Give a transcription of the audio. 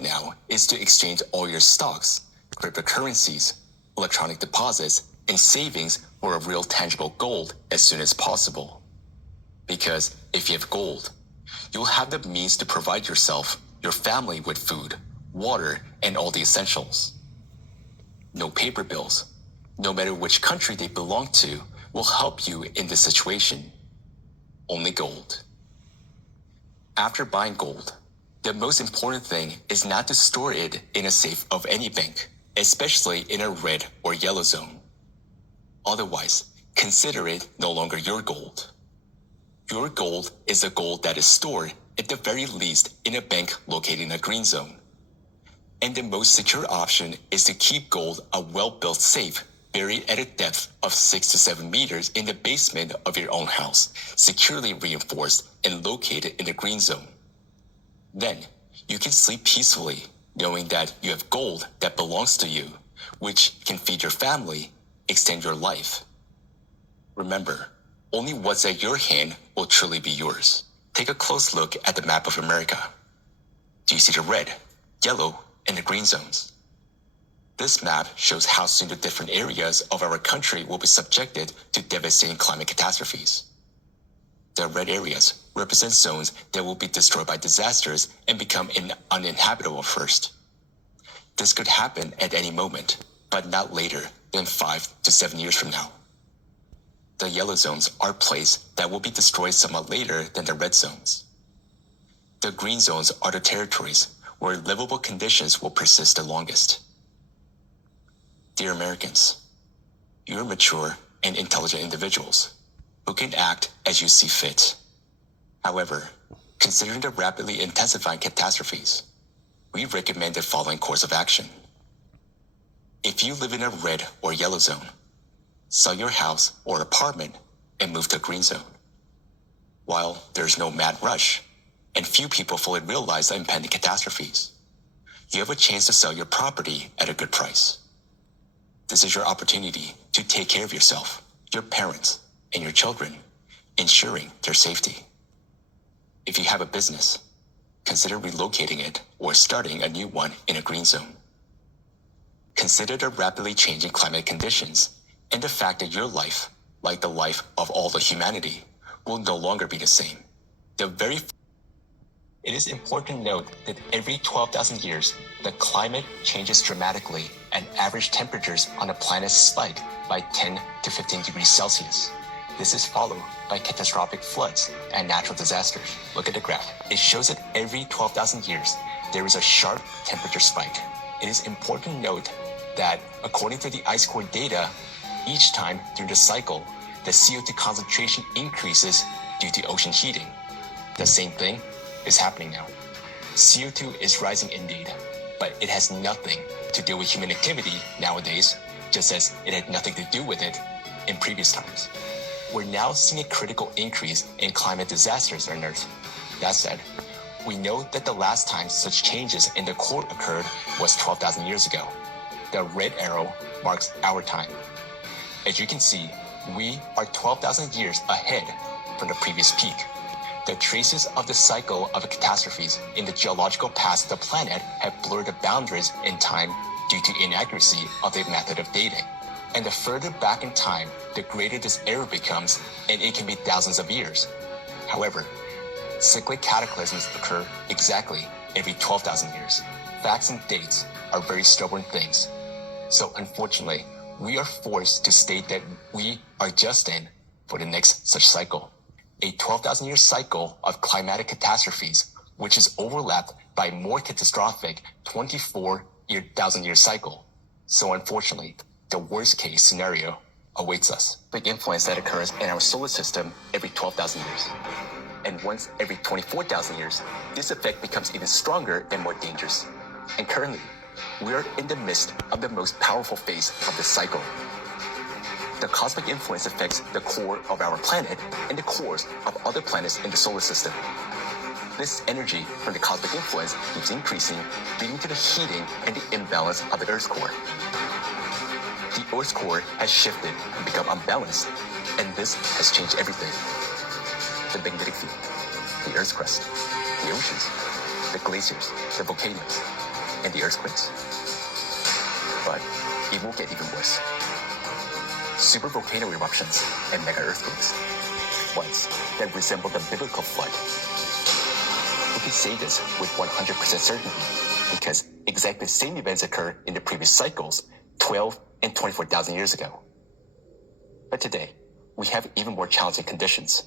now is to exchange all your stocks, cryptocurrencies, electronic deposits, and savings for a real tangible gold as soon as possible. Because if you have gold, you'll have the means to provide yourself, your family with food, water, and all the essentials. No paper bills, no matter which country they belong to, will help you in this situation. Only gold. After buying gold, the most important thing is not to store it in a safe of any bank, especially in a red or yellow zone. Otherwise, consider it no longer your gold. Your gold is the gold that is stored at the very least in a bank located in a green zone. And the most secure option is to keep gold a well-built safe buried at a depth of 6 to 7 meters in the basement of your own house, securely reinforced and located in the green zone. Then, you can sleep peacefully, knowing that you have gold that belongs to you, which can feed your family, extend your life. Remember, only what's at your hand will truly be yours. Take a close look at the map of America. Do you see the red, yellow, and the green zones? This map shows how soon the different areas of our country will be subjected to devastating climate catastrophes. The red areas represent zones that will be destroyed by disasters and become uninhabitable first. This could happen at any moment, but not later than 5 to 7 years from now. The yellow zones are places that will be destroyed somewhat later than the red zones. The green zones are the territories where livable conditions will persist the longest. Dear Americans, you are mature and intelligent individuals who can act as you see fit. However, considering the rapidly intensifying catastrophes, we recommend the following course of action. If you live in a red or yellow zone, sell your house or apartment and move to a green zone. While there's no mad rush, and few people fully realize the impending catastrophes, you have a chance to sell your property at a good price. This is your opportunity to take care of yourself, your parents, and your children, ensuring their safety. If you have a business, consider relocating it or starting a new one in a green zone. Consider the rapidly changing climate conditions and the fact that your life, like the life of all the humanity, will no longer be the same. It is important to note that every 12,000 years, the climate changes dramatically and average temperatures on the planet spike by 10 to 15 degrees Celsius. This is followed by catastrophic floods and natural disasters. Look at the graph. It shows that every 12,000 years, there is a sharp temperature spike. It is important to note that according to the ice core data, each time during the cycle, the CO2 concentration increases due to ocean heating. The same thing is happening now. CO2 is rising indeed, but it has nothing to do with human activity nowadays, just as it had nothing to do with it in previous times. We're now seeing a critical increase in climate disasters on Earth. That said, we know that the last time such changes in the core occurred was 12,000 years ago. The red arrow marks our time. As you can see, we are 12,000 years ahead from the previous peak. The traces of the cycle of catastrophes in the geological past of the planet have blurred the boundaries in time due to inaccuracy of the method of dating. And the further back in time, the greater this error becomes, and it can be thousands of years. However, cyclic cataclysms occur exactly every 12,000 years. Facts and dates are very stubborn things. So unfortunately, we are forced to state that we are just in for the next such cycle. A 12,000-year cycle of climatic catastrophes, which is overlapped by a more catastrophic 24,000-year cycle. So unfortunately, the worst case scenario awaits us. Big influence that occurs in our solar system every 12,000 years. And once every 24,000 years, this effect becomes even stronger and more dangerous. And currently, we are in the midst of the most powerful phase of this cycle. The cosmic influence affects the core of our planet and the cores of other planets in the solar system. This energy from the cosmic influence keeps increasing, leading to the heating and the imbalance of the Earth's core. The Earth's core has shifted and become unbalanced, and this has changed everything. The magnetic field, the Earth's crust, the oceans, the glaciers, the volcanoes, and the earthquakes. But it will get even worse. Supervolcano eruptions and mega earthquakes. Floods that resemble the biblical flood. We can say this with 100% certainty because exactly the same events occurred in the previous cycles 12 and 24,000 years ago. But today, we have even more challenging conditions.